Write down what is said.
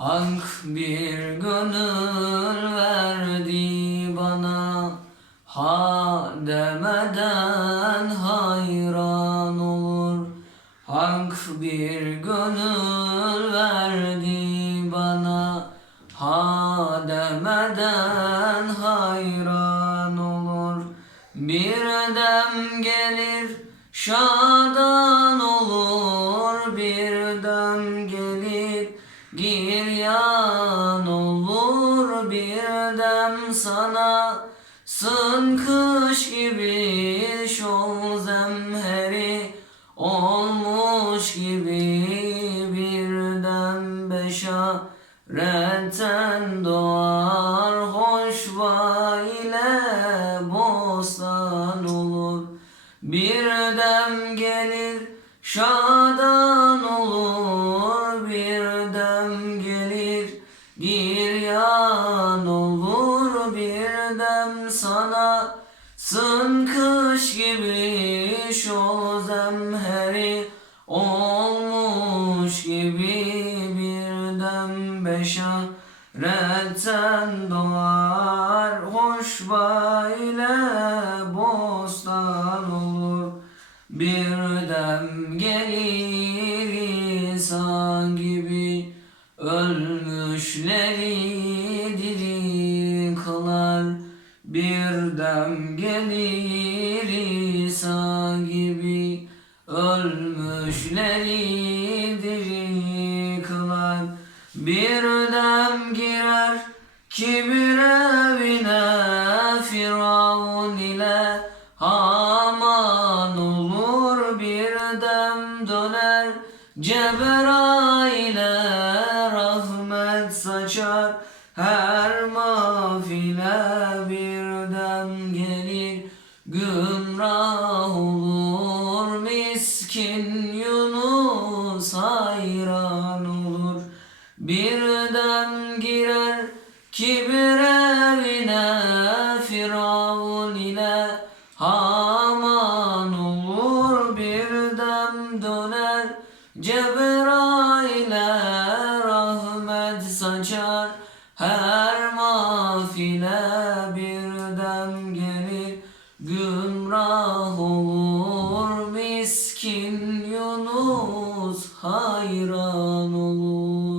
Hak bir gönül verdi bana Ha demeden hayran olur. Hak bir gönül verdi bana Ha demeden hayran olur. Bir dem gelir şadan kış gibi Şol zemheri olmuş gibi Birden beşaretten doğar Hoşva ile bostan olur. Bir dem gelir şadan olur Bir dem gelir giryan olur. Bir dem sana sın kış gibi Şol zemheri olmuş gibi Birden beşaretten doğar. Hoşba ile bostan olur Birden gelir Birden gelir İsa gibi Ölmüşleri diri kılar Birden girer kibir evine Firavun ile Haman olur Birden döner. Cebrail'e rahmet saçar her mafile birden gelir Gümrah olur. Miskin Yunus hayran olur. Birden girer kibir evine Firavun ile Haman olur. Birden döner Cebrail'e rahmet saçar her mafile birden gelir Gümrah olur miskin Yunus hayran olur.